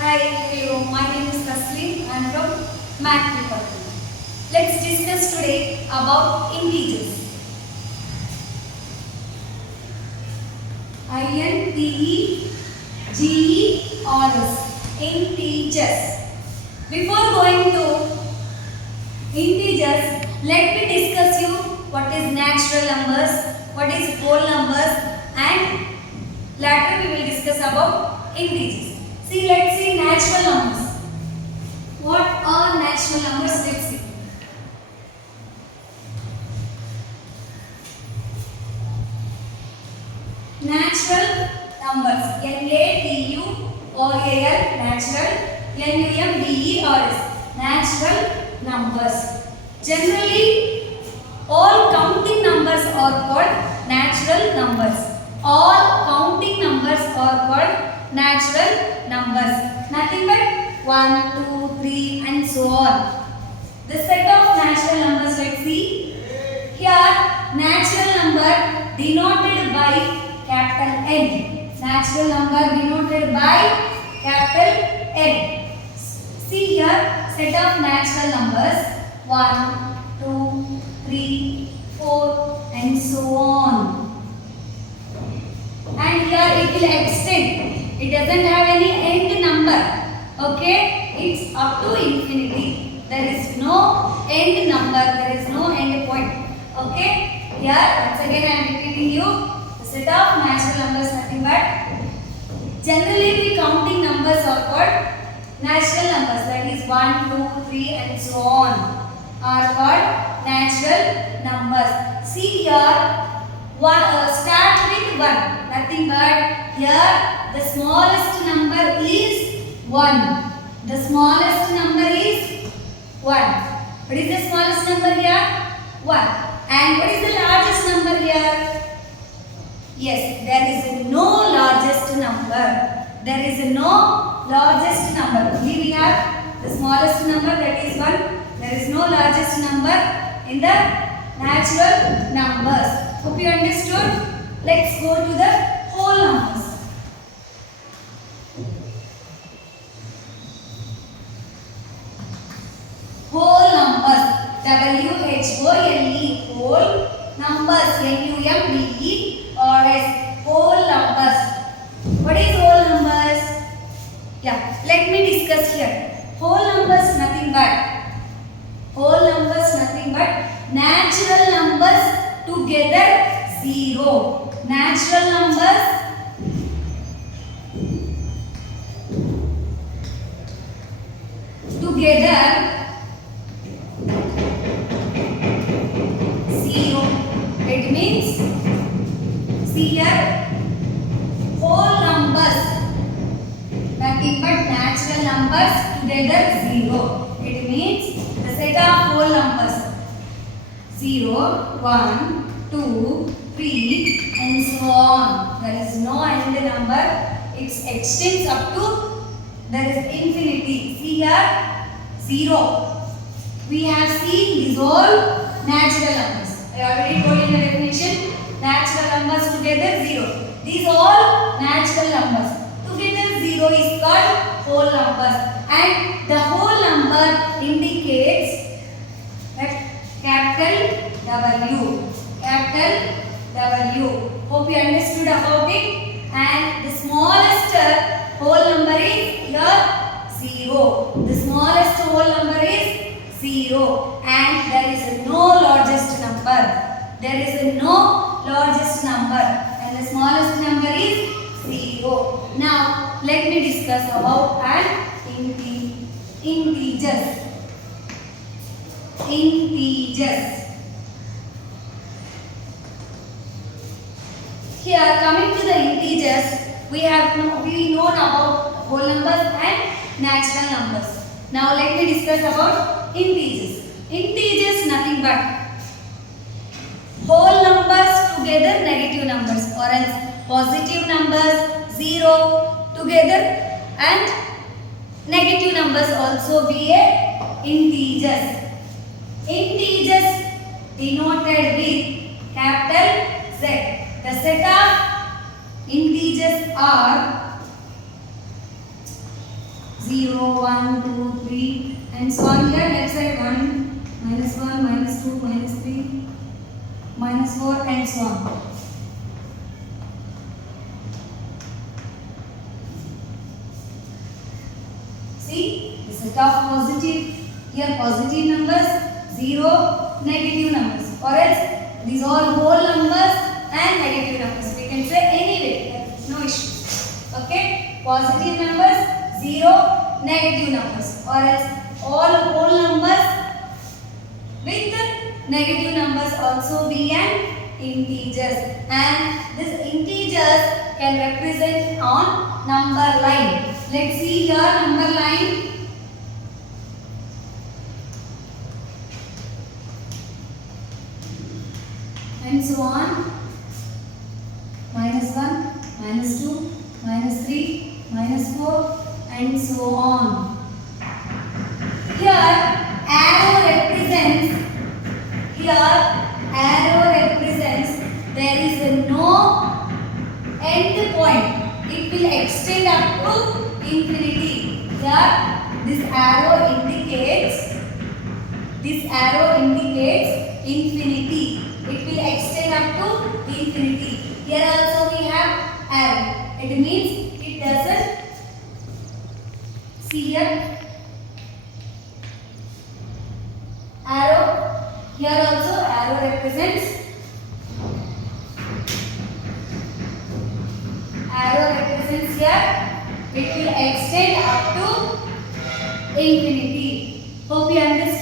Hi, hello. My name is Taslim. I am from Math Department. Let's discuss today about integers. I-N-T-E-G-E-R-S. Integers. Before going to integers, let me discuss you what is natural numbers, what is whole numbers, and later we will discuss about integers. See, let's see natural numbers. What are natural numbers? Let's see. Natural numbers. N-A-T-U-R-A-L. Natural. N-U-M-B-E-R-S. Natural numbers. Generally, all counting numbers are called natural numbers. All counting numbers are called natural numbers. Nothing but 1, 2, 3 and so on. The set of natural numbers, let's see. Here, natural number denoted by capital N. Natural number denoted by capital N. See here, set of natural numbers 1, 2, 3, 4 and so on. And here it will extend. It doesn't have any end number. Okay? It's up to infinity. There is no end number. There is no end point. Okay? Here, once again I am repeating you. The set of natural numbers nothing but generally the counting numbers are called natural numbers. That is 1, 2, 3 and so on are called natural numbers. See here. Start with 1. Nothing but here the smallest number is 1. The smallest number is 1. What is the smallest number here? 1. And what is the largest number here? Yes, there is no largest number. There is no largest number. Only we have the smallest number, that is 1. There is no largest number in the natural numbers. Hope you understood. Let's go to the whole numbers. Whole numbers. W-H-O-L-E. Whole numbers. N-U-M-B-E-R-S. Whole numbers. What is whole numbers? Yeah, let me discuss here. Whole numbers nothing but natural numbers together 0. Natural numbers together 0. It means, see here, whole numbers nothing but natural numbers together 0. It means the set of whole numbers 0, 1, 2, 3 and so on. There is no end number. It extends up to there is infinity. See here 0. We have seen these all natural numbers. I already told in the definition. Natural numbers together 0. These all natural numbers. Together 0 is called whole numbers. And the whole number indicates that capital W. Capital W. Hope you understood about it. And the smallest whole number is here 0. The smallest whole number is 0. And there is no largest number. There is no largest number. And the smallest number is 0. Now, let me discuss about an integers. Integers. Here, coming to the integers, we know about whole numbers and natural numbers. Now, let me discuss about integers. Integers nothing but whole numbers together negative numbers, or else positive numbers 0 together and negative numbers also be a integers. Integers denoted with capital Z. The set of integers are 0, 1, 2, 3, and so on. Here left side 1, -1, -2, -3, -4, and so on. See, the set of positive, here positive numbers, 0, negative numbers, or else these are whole numbers and negative numbers. We can say anyway, no issue. Okay, positive numbers, 0, negative numbers, or else all whole numbers with negative numbers also be an integers, and these integers can represent on number line. Let's see here number line. And so on. -1, -2, -3, -4, and so on. Here arrow represents there is no end point. It will extend up to infinity. Here this arrow indicates infinity. It will extend up to infinity. Here also we have arrow. It means it doesn't. See here arrow. Here also arrow represents here. It will extend up to infinity. Hope you understand.